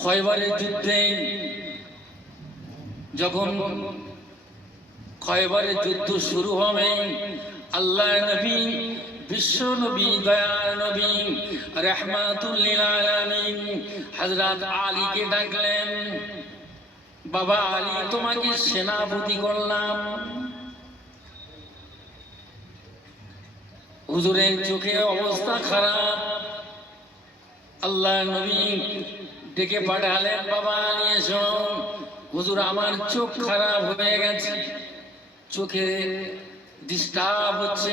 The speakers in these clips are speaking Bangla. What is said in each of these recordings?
খয়বরের যুদ্ধে যখন খয়বরের যুদ্ধ শুরু হবে, আল্লাহ নবী, বিশ্ব নবী, দয়ার নবী, রাহমাতুল লিল আলামিন হযরত আলীকে ডাকলেন, বাবা আলী, তোমাকে সেনাপতি করলাম। হুজুরের চোখে অবস্থা খারাপ। আল্লাহ নবী ডেকে পাঠালেন, বাবা আলী এসো। হুজুর, আমার চোখ খারাপ হয়ে গেছে, চোখে ডিস্টার্ব হচ্ছে।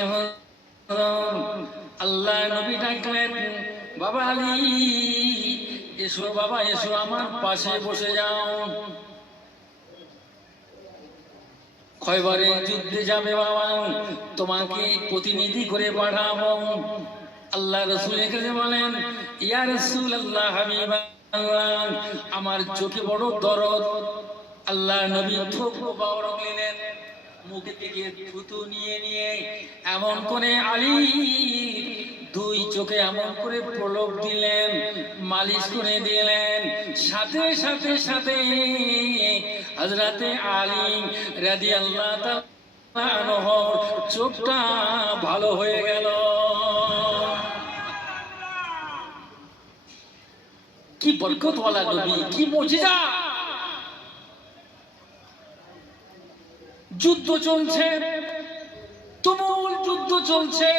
আল্লাহ নবী ডাকলেন, বাবা আলী এসো, বাবা এসো, আমার পাশে বসে যাও। খয়বরের যুদ্ধে যাবে বাবা, তোমাকে প্রতিনিধি করে পাঠাবো। আল্লাহ রাসূলের কাছে বলেন, ইয়া রাসূলুল্লাহ, হাবিবাল্লাহ, আমার চোখে বড় দরদ। আল্লাহ নবী থুকু বড় নিলেন, মুখে থেকে থুতু নিয়ে নিয়ে এমন করে আলী দুই চোখে এমন করে প্রলোভ দিলেন, মালিশ করে দিলেন। সাথে সাথে সাথে হযরতে আলী রাদিয়াল্লাহু তাআলা আনহুর চোখটা ভালো হয়ে গেল। কি বরকতওয়ালা নবী, কি মুজিজা! যুদ্ধ চলছে, তুমুল যুদ্ধ চলছে,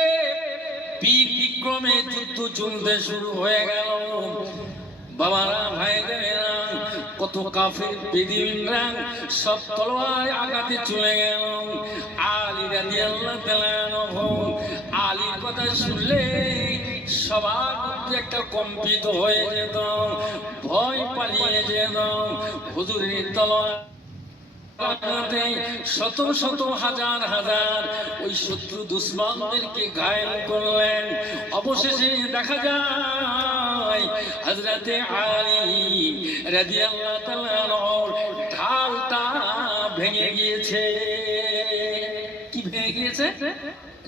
বীর বিক্রমে যুদ্ধ চলতে শুরু হয়ে গেল। বাবারা, ভাইদেরা, কত কাফের বেদুইনরা সব তলোয়ার আঘাতে চলে গেল। আলী রাদিয়াল্লাহু তাআলা আনহু আলীর কথা শুনলে সবার মধ্যে একটা কম্পিত হয়ে যেত, ভয় পালিয়ে যেত। হুজুরের তলোয়ার শত শত হাজার হাজার ওই শত্রু দুশ্মনদেরকে ঘায়েল করলেন। অবশেষে দেখা যায় হযরতে আলী রাদিয়াল্লাহু তাআলা আনহুর ঢালটা ভেঙে গিয়েছে। কি ভেঙে গিয়েছে?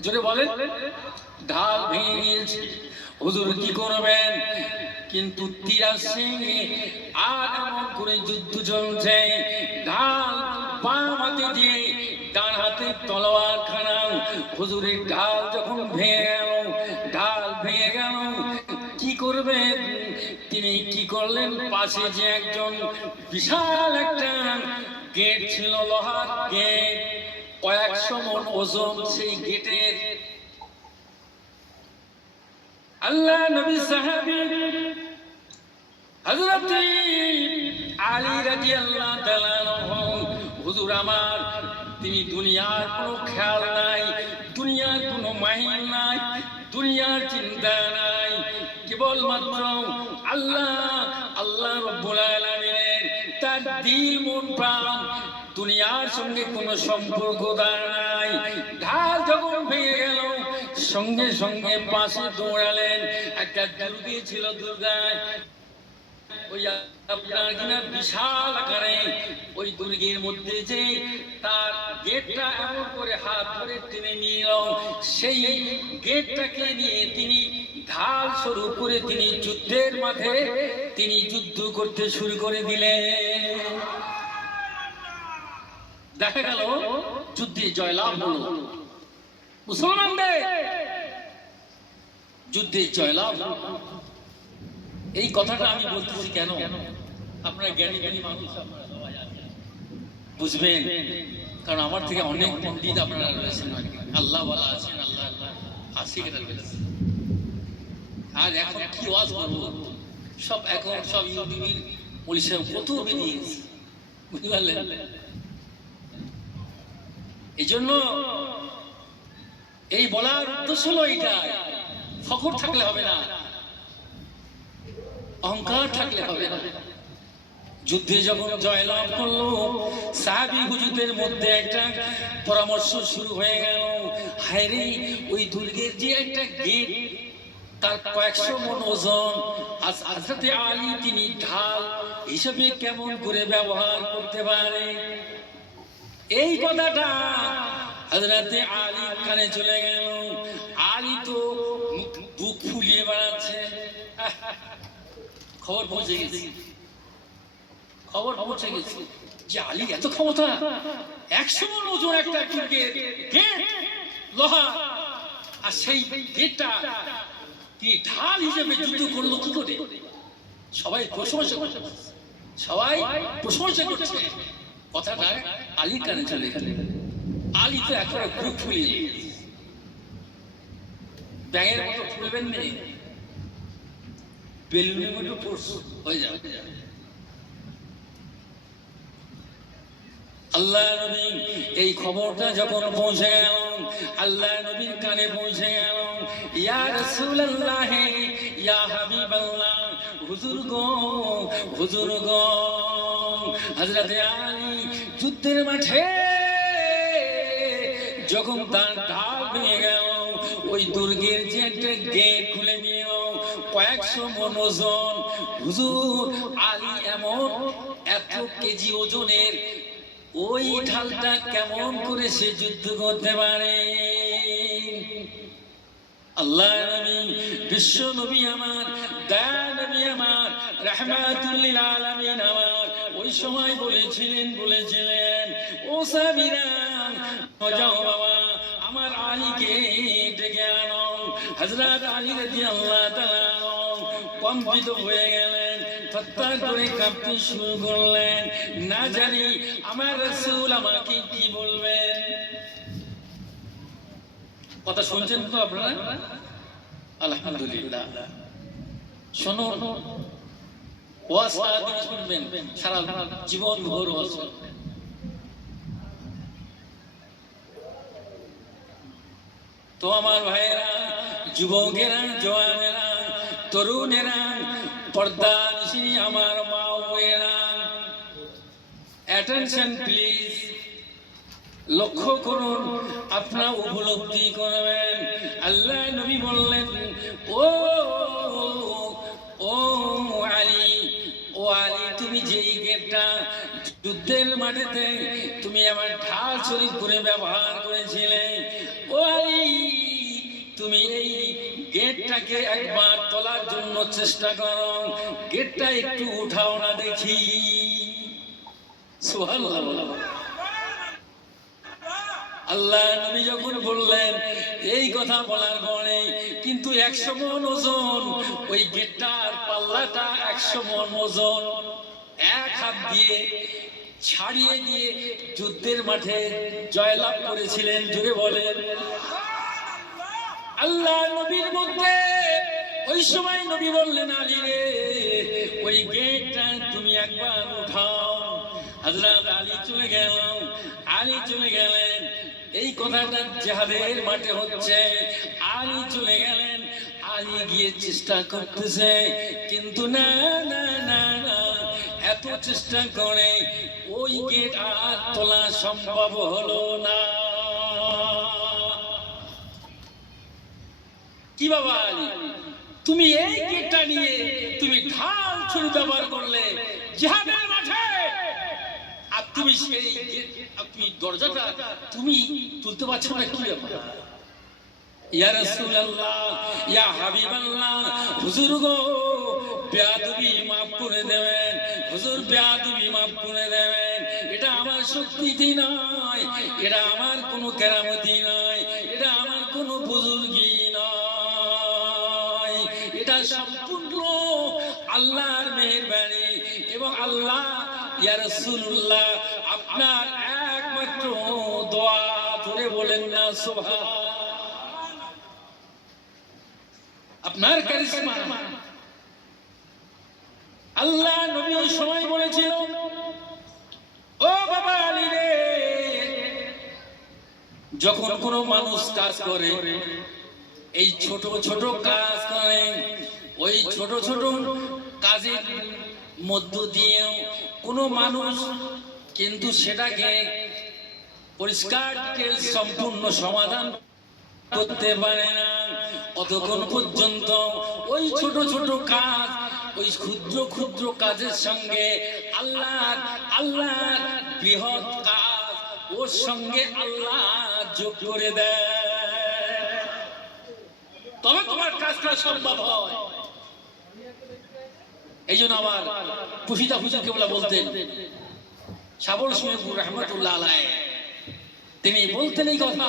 জোরে বলেন। ঢাল ভেঙে গিয়েছে। হুজুর কি করবেন? কিন্তু তীর আসছে, আর এমন করে যুদ্ধ চলছে, ঢাল বাম হাতে দিয়ে ডান হাতে তলোয়ার খানা। হুজুরের ঢাল যখন ভেঙে গেল, ঢাল ভেঙে গেল, কি করবেন? তিনি কি করলেন? পাশে যে একজন বিশাল একটা গেট ছিল, লোহার গেট, কয়েকশো মণ ওজন সেই গেটের। আল্লাহ নবী সাহাবী হযরত আলী রাদিয়াল্লাহু তাআলা আনহু, হুজুর আমার, তিনি দুনিয়ার কোনো খেয়াল নাই, দুনিয়ার কোনো মাহির নাই, দুনিয়ার চিন্তা নাই, কেবলমাত্র আল্লাহ, আল্লাহ রাব্বুল আলামিনের তার দিল মন প্রাণ, দুনিয়ার সঙ্গে কোনো সম্পর্ক তার নাই। ঢাল যখন ভেঙে গেল, সঙ্গে সঙ্গে পাশে দৌড়ালেন। একটা দুর্গে ছিল, দুর্গায় ওই আপনার কিনা বিশাল আকারে ওই দুর্গের মধ্যে যে তার গেটটা এমন করে হাত ধরে টেনে নিল, সেই গেটটাকে নিয়ে তিনি ঢাল শুরু করে তিনি যুদ্ধের মাঠে তিনি যুদ্ধ করতে শুরু করে দিলেন। দেখা গেল যুদ্ধে জয়লাভ হলো, মুসলমানদের যুদ্ধে জয়লাভ। এই কথাটা আমি বলতেছি কেন? আপনারা জ্ঞানী জ্ঞানী মানুষ, আপনারা সবাই বুঝবেন, কারণ আমার থেকে অনেক পণ্ডিত আপনারা রয়েছেন, আল্লাহ ওয়ালা আছেন, আল্লাহ আশিকেরা রয়েছেন। আর এখন কি ওয়াজ করবো, সব এখন সব ইউটিউবের পুলিশের কত বেরিয়ে গেছে, বুঝতে পারলেন? এই জন্য এই বলার উদ্দেশ্য হলো এইটা, ফখর থাকলে হবে না, অহংকার থাকলে হবে না। যুদ্ধে যখন জয়লাভ করলো, সাহাবী হুজুরদের মধ্যে একটা পরামর্শ শুরু হয়ে গেল, হায়রে ওই দুর্গের যে একটা গেট, তার কয়েকশো মণ ওজন, হযরতে আলী তিনি ঢাল হিসেবে কেমন করে ব্যবহার করতে পারে। এই কথাটা হযরতে আলীর কানে চলে গেল। আলী তো বুক ফুলিয়ে বেড়াচ্ছে, খবর পৌঁছে গেছে। খবর পৌঁছে গেছে যে আলী এত ক্ষমতা, 100 মণ ওজন একটা গেট লোহা, আর সেই গেটটা কি ঢাল হিসেবে যুদ্ধ করলো কি করে? সবাই প্রশংসা করছে, সবাই প্রশংসা করছে। কথাটা আলী কানে চলে গেল। আলী তো এখন গ্রুপ ফুলিয়ে ব্যাঙের মতো ফুলবেন নেই, বেলুনের মতো ফোর্স হয়ে যাবে। আল্লাহ নবী এই খবরটা যখন পৌঁছে গেল, আল্লাহ নবীর কানে পৌঁছে গেল, ইয়া রাসূলুল্লাহ, ইয়া হাবিবাল্লাহ, হুজুর গো, হুজুর গো, হযরত আলী যুদ্ধের মাঠে যখন তার ঢাল ভেঙে গেল, ওই দুর্গের যে একটা গেট খুলে নিল, কয়েকশো মণ ওজন, হুজুর আলী এমন এত কেজি ওজনের ওই ঢালটা কেমন করে সে যুদ্ধ করতে পারে? আল্লাহ নবী, বিশ্ব নবী আমার, দয়া নবী আমার, রাহমাতুল লিল আলামিন আমার, ওই সময় বলেছিলেন ও সাহাবীরা, যাও বাবা আমার আলীকে ডেকে আনো। হযরত আলী রাদিয়াল্লাহু তাআলা কম্পিত হয়ে গেলেন, থরথর করে কাঁপতে শুরু করলেন, না জানি আমার রাসূল আমাকে কি বলবেন। কথা শুনছেন তো আপনারা? আলহামদুলিল্লাহ। শোনো, ওয়াজ সারাদিন শুনবেন, সারা জীবন ভর ওয়াজ শুনবেন। তো আমার ভাইয়েরা, যুবকেরা, জওয়ানেরা, তরুণেরা, পর্দানিশী আমার মা ও বোনেরা, অ্যাটেনশন প্লিজ, লক্ষ্য করুন, আপনারা উপলব্ধি করবেন। আল্লাহ নবী বললেন, ও ও আলী, ও আলী, তুমি যেই গেটটা যুদ্ধের মাঠেতে তুমি আমার ঢাল শরীফ করে ব্যবহার করেছিলে, ও আলী, তুমি এই গেটটাকে একবার তোলার জন্য চেষ্টা করো, গেটটা একটু উঠাও না দেখি। সুবহানাল্লাহ। আল্লাহ নবী যখন বললেন, এই কথা বলার পরে কিন্তু 100 মণ ওজন, ওই গেটটার পাল্লাটা 100 মণ ওজন, এক হাত দিয়ে ছাড়িয়ে দিয়ে যুদ্ধের মাঠে জয়লাভ করেছিলেন। জুড়ে বলেন আল্লাহ নবীর মধ্যে। ওই সময় নবী বললেন, আলী রে, ওই গেটটা তুমি একবার উঠাও। হযরত আলী চলে গেলেন। এই কথাটা জিহাদের মাঠে হচ্ছে, আলী চলে গেলেন, আলী গিয়ে চেষ্টা করতেছে, কিন্তু না না না না, এত চেষ্টা করে ওই গেট আর তোলা সম্ভব হলো না। কি বাবা আলী, তুমি এই গেটটা নিয়ে তুমি ঢাল ছুরি ব্যবহার করলে জিহাদের মাঠে, আর তুমি সেই তুমি দরজাটা তুমি তুলতে পারছো না, কি ব্যাপার? ইয়া রাসূলুল্লাহ, ইয়া হাবিবাল্লাহ, হুজুর গো, বেয়াদবি মাফ করে দেবেন, হুজুর বেয়াদবি মাফ করে দেবেন। এটা আমার শক্তি নয়, এটা আমার কোনো কেরামতি নয়, এটা আমার কোনো বুজুর্গি নয়, এটা সম্পূর্ণ আল্লাহর মেহেরবানি। এবং আল্লাহ, ইয়া রাসূলুল্লাহ, আপনার একমাত্র দোয়া। ধরে বলেন না সুবহান। আপনার কারিশমা। আল্লাহ নবী ওই সময় বলেছিল, ও বাবা আলী রে, যখন কোনো মানুষ কাজ করে, এই ছোট ছোট কাজ করে, ওই ছোট ছোট কাজের মধ্য দিয়েও কোনো মানুষ কিন্তু সেটাকে পরিষ্কার সম্পূর্ণ সমাধান করতে পারে না। অতক্ষণ পর্যন্ত ওই ছোট ছোট কাজ, ওই ক্ষুদ্র ক্ষুদ্র কাজের সঙ্গে আল্লাহর বৃহৎ কাজ, ওর সঙ্গে আল্লাহ যোগ করে দেয়, তবে তোমার কাজটা সম্ভব হয়। এই জন্য আমার পুফিদা হুজুর কেবলা বলতেন, সাবর শরীফুর রহমতুল্লাহ আলাইহি, তিনি বলতেন এই কথা,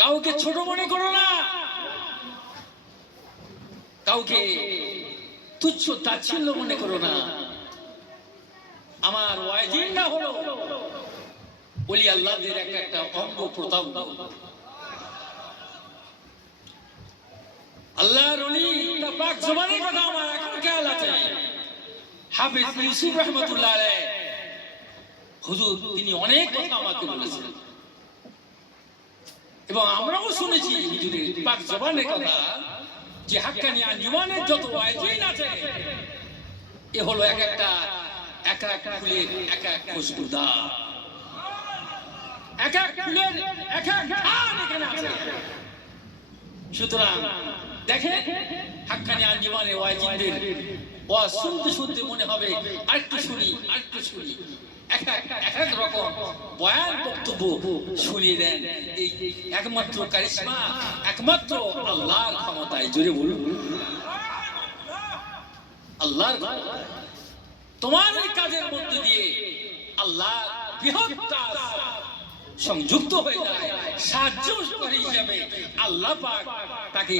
কাউকে ছোট মনে করো না, কাউকে তুচ্ছ তাচ্ছিল্য মনে করো না। আমার ওয়াজিনটা হলো ওলি আল্লাহদের একটা অঙ্গ প্রত্যঙ্গ। আল্লাহর ওলি পাক জবানের কথা আমার এখন খেয়াল আছে। হাফেজ ইউসুফ রহমতুল্লাহ আলাইহি হুজুর তিনি অনেক কথা আমাকে বলেছেন এবং আমরাও শুনেছি হুজুরের পাক জবানের কথা, যে হাক্কানি আঞ্জুমানের যত ওয়াজিন আছে এ হলো এক একটা ফুলের এক এক খুশবুদা, এক এক ফুলের এক এক ঘ্রাণ এখানে আছে। সুতরাং দেখে হাক্কানি আঞ্জুমানের ওয়াজিনদের ওয়াজ শুনতে শুনতে মনে হবে আরেকটু শুনি, আরেকটু শুনি। এক এক রকম বয়ান বক্তব্য শুনিয়ে দেন। এই একমাত্র কারিশমা, একমাত্র আল্লাহর ক্ষমতায়। জোরে বলুন আল্লাহর। তোমার এই কাজের মধ্যে দিয়ে আল্লাহ বৃহৎ কাজ সংযুক্ত হয়ে যায়, সাহায্যকারী হিসেবে আল্লাহ পাক তাকে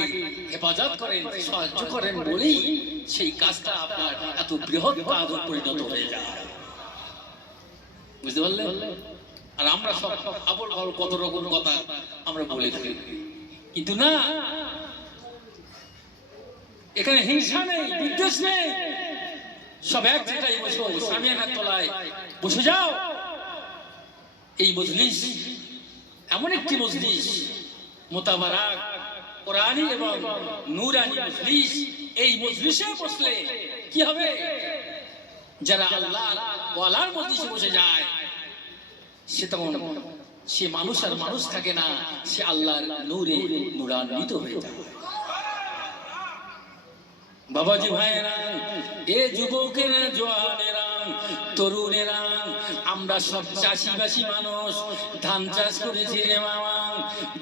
হেফাজত করেন, সাহায্য করেন বলেই সেই কাজটা আপনার এত বৃহৎ কাজ পরিণত হয়ে যায়। বুঝতে পারলেন? আর আমরা সব আবল বাবল কত রকম কথা আমরা বলে থাকি, কিন্তু না, এখানে হিংসা নেই, বিদ্বেষ নেই, সব এক জায়গায় বসো, সামিয়ানার তলায় বসে যাও। এই মজলিস এমন একটি মজলিস, মুতাবারাক কোরআনী এবং নূরানী মজলিস। এই মজলিসে বসলে কি হবে? যারা আল্লাহ ওয়ালার মজলিসে বসে যায় সে তখন সে মানুষ আর মানুষ থাকে না, সে আল্লাহর নূরে নূরান্বিত হয়ে যায়। বাবাজি ভাইয়েরা, এ যুবকেরা, জওয়ানেরা, তরুণেরা, আমরা সব চাষিবাসী মানুষ, ধান চাষ করেছি রে মামা।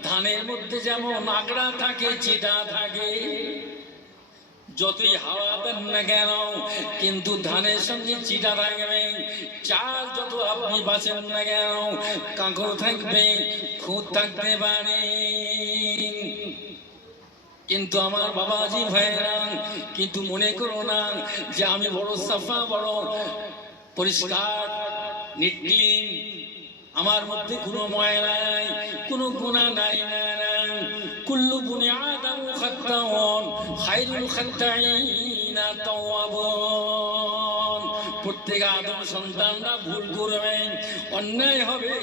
ধানের মধ্যে যেমন আগড়া থাকে, চিটা থাকে, যতই হাওয়া দেন না কেন কিন্তু ধানের সঙ্গে চিটা থাকবে। চাল যত আপনি বাঁচেন না কেন কাঁকড় থাকবে, খুঁত থাকতে পারে, কিন্তু আমার বাবাজি ভাইরা কিন্তু মনে করো না যে আমি বড় সাফা, বড় পরিষ্কার নির্লিন, আমার মধ্যে কোনো ময়লা নাই, কোনো গুনাহ নাই। কুল্লু বুনি আদম খাত্তাউন খায়রুল খাত্তাইনা তাওয়াবুন। প্রত্যেক আদম সন্তানরা ভুল করবে, অন্যায় হবে,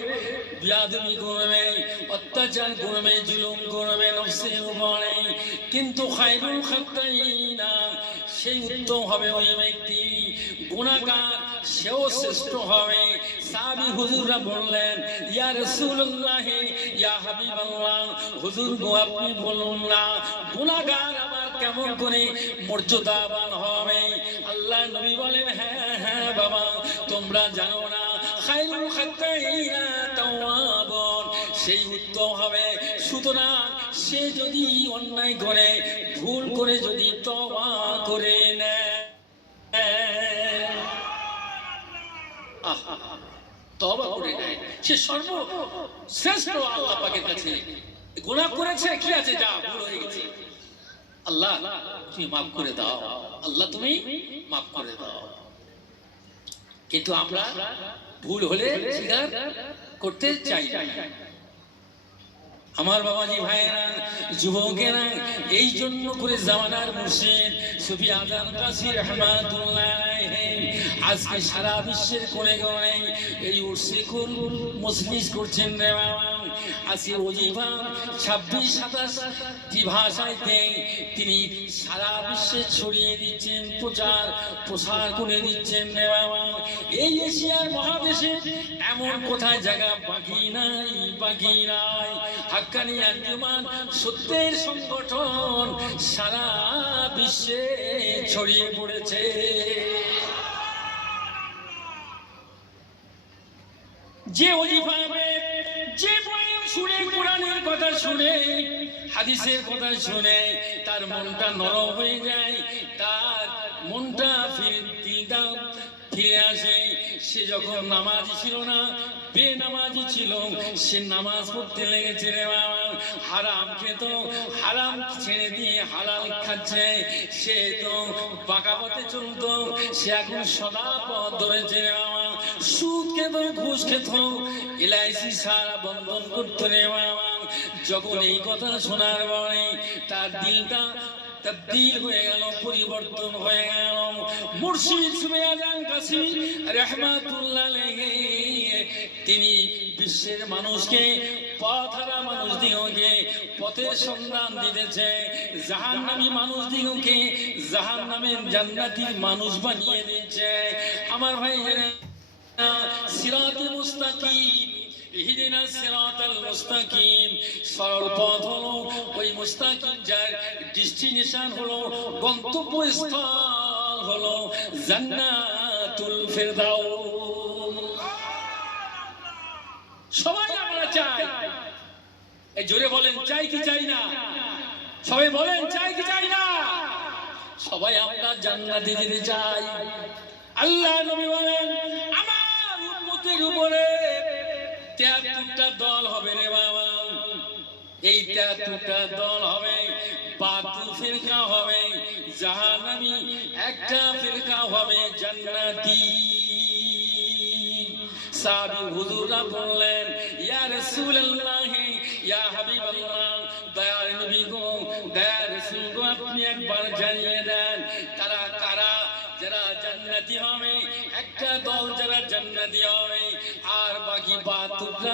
বিয়াদবি করবে, অত্যাচার করবে, জুলুম করবে নফসের উপরে, কিন্তু খায়রুল খাত্তাইনা সেই উত্তম হবে ওই ব্যক্তি, গুনাহগার সেও শ্রেষ্ঠ হবে। সাহাবী হুজুররা বললেন, ইয়া রাসূলুল্লাহ, ইয়া হাবিবাল্লাহ, হুজুর গো আপনি বলুন না গুনাহগার আবার কেমন করে মর্যাদাবান হবে? আল্লাহ নবী বলেন, হ্যাঁ হ্যাঁ বাবা, তোমরা জানো না খায়রুল খাত্তাইনা তাওয়াবুন, সেই উত্তম হবে। সুতরাং সে যদি অন্যায় করে, ভুল করে যদি তওবা করে নেয়, তওবা করে নেয়, সে সর্বশ্রেষ্ঠ আল্লাহ পাকের কাছে। গুনাহ করেছে, কি আছে, যা ভুল হয়ে গেছে, আল্লাহ তুমি মাফ করে দাও, আল্লাহ তুমি মাফ করে দাও। কিন্তু আমরা ভুল হলে স্বীকার করতে চাই না। আমার বাবাজি ভাইয়েরা, যুবকেরা, এই জন্য করে জামানার মুর্শিদ সুফি আজম কাসী রাহমাতুল্লাহ আলাইহি আজকে সারা বিশ্বের কোণে কোণে এই উর্সে কুল মজলিস করছেন রে বাবা। আজকে ওজিফা 26-27টি ভাষাতে তিনি সারা বিশ্বে ছড়িয়ে দিচ্ছেন, প্রসার করে দিচ্ছেন রে বাবা। এই এশিয়ার মহাদেশে এমন কোথায় জায়গা বাকি নাই, বাকি নাই। হাক্কানি আঞ্জুমান সত্যের সংগঠন সারা বিশ্বে ছড়িয়ে পড়েছে। যে ওজিফাবে, যে বয়ান শুনে, কোরআনের কথা শুনে, হাদিসের কথা শুনে তার মনটা নরম হয়ে যায়, তার মনটা ফিরে আসে। সে যখন নামাজি ছিল না, বেনামাজি ছিল, সে নামাজ পড়তে লেগেছে রে বাবা। হারাম খেত, হারাম ছেড়ে দিয়ে হালাল খাচ্ছে। সে তো বাঁকা পথে চলতো, সে এখন সদা পথ ধরেছে রে বাবা। সুদ খেত, ঘুষ খেত, এলআইসি সারা বন্ধন করতো রে বাবা। যখন এই কথা শোনার পরে তার দিলটা তবদীল হয়ে গেল, পরিবর্তন হয়ে গেল। মুর্শিদ সুবেদান কাসি রাহমাতুল্লাহ আলাইহি তিনি বিশ্বের মানুষকে, পথহারা মানুষদিগকে পথের সন্ধান দিতেছে। জাহান্নামী মানুষদিগকে জাহান্নামের জান্নাতি মানুষ বানিয়ে দিচ্ছে। আমার ভাইয়েরা, সিরাতুল মুস্তাকিম, ইহদিনা সিরাতাল মুস্তাকিম, সরল পথ হলো ওই মুস্তাকিম, যার ডেস্টিনেশন হলো, গন্তব্যস্থল হলো জান্নাতুল ফেরদাউস। সবাই আমরা চাই, এই জোরে বলেন চাই কি চাই না? সবাই বলেন চাই কি চাই না? সবাই আমরা জান্নাতে যেতে চাই। আল্লাহ নবী বলেন আমার উম্মতের উপরে 73টা দল হবে রে বাবা। এই 73টা দল হবে, 72 ফিরকা হবে জাহান্নামী, একটা ফিরকা হবে জান্নাতি। সাহাবী হুজুররা বললেন ইয়া রাসূলুল্লাহ, ইয়া হাবিবাল্লাহ, দয়ার নবী গো, দয়ার রাসূল গো, আপনি একবার জানিয়ে দেন তারা কারা যারা জান্নাতি হবে। একটা দল যারা জান্নাতি হবে, আর বাকি 72টা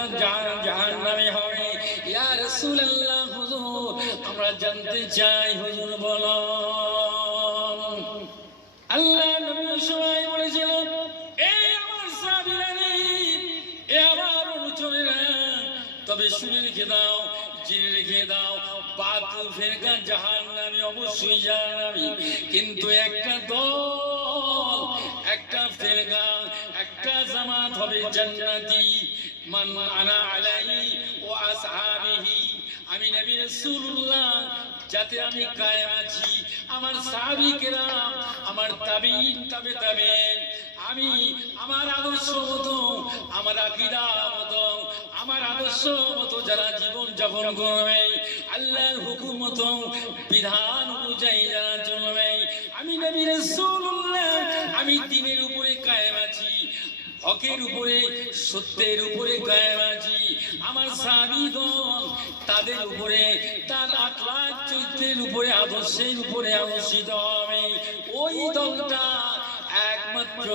জাহান্নামী হবে। ইয়া রাসূলুল্লাহ, হুজুর আমরা জানতে চাই, হুজুর বলুন। আল্লাহ নবী সবাই বলেছিলেন এই আমার সাহাবীরা, এ আমার অনুচরেরা, তবে শুনে রেখে দাও, জেনে রেখে দাও, 72 ফিরকা জাহান্নামী, অবশ্যই জাহান্নামী। কিন্তু একটা দল, একটা ফিরকা, একটা জামাত হবে জান্নাতি। মান আনা আলাইহি ওয়া আসহাবিহি, আমি নবী রাসূলুল্লাহ যাতে আমি কায়েম আছি, আমার সাহাবী কেরাম, আমার তাবেঈন, তাবে তাবেঈন, আমি আমার আদর্শ মতো, আমার আকীদা মতো, আমার আদর্শ মতো যারা জীবন যাপন করবে, আল্লাহর হুকুম মতো বিধান অনুযায়ী যারা চলবে, আমি নবী রাসূলুল্লাহ আমি দ্বীনের উপরে কায়েম আছি, হকের উপরে, সত্যের উপরে কায়েম আছি। আমার সাহাবীগণ তাদের উপরে, তার আখলাক চরিত্রের উপরে, আদর্শের উপরে আদর্শিত হবে। ওই দলটা একমাত্র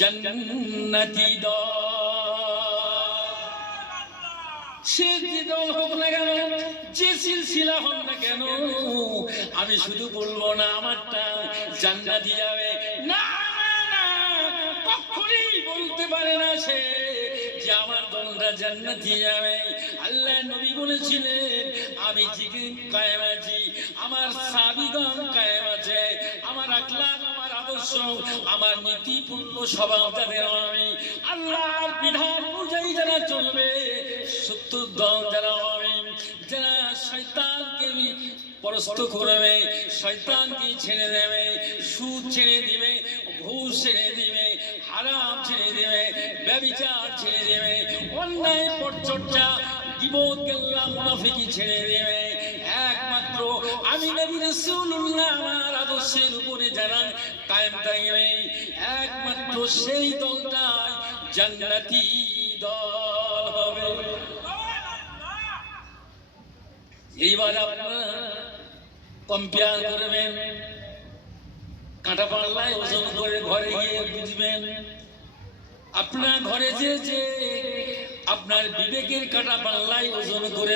জান্নাতি দল। সে যে দল হোক না কেন, যে সিলসিলা হোক না কেন, আমি শুধু বলবো না আমারটা জান্নাতি যাবে, না না, কখনোই বলতে পারে না সে যে আমার দলটা জান্নাতি যাবে। আল্লাহ নবী বলেছিলেন আমি ঠিক কায়েম আছি, আমার সাহাবীগণ কায়েম আছে, আমার আখলাক, আমার আদর্শ, আমার নীতিপূর্ণ স্বভাব যাদের আমি, আল্লাহর বিধান অনুযায়ী যারা চলবে, সত্তর দল যারা হবে, যারা শয়তানকে পরাস্ত করবে, শয়তানকে ছেড়ে দেবে, সুদ ছেড়ে দিবে, ঘুষ ছেড়ে দিবে, হারাম ছেড়ে দিবে, ব্যভিচার ছেড়ে দিবে, অন্যায় পরচর্চা, গীবত, গিল্লা, মুনাফিকি ছেড়ে দিবে, একমাত্র আমি নবী রাসূলুল্লাহ আমার আদর্শের উপরে যারা কায়েম থাকবে, একমাত্র সেই দলটাই জান্নাতি দল হবে। এইবার আপনারা কম্পেয়ার করবেন, কাঁটা পাল্লায় ওজন করে ঘরে গিয়ে বুঝবেন। আপনার ঘরে যে আপনার বিবেকের কাঁটা পাল্লায় ওজন করে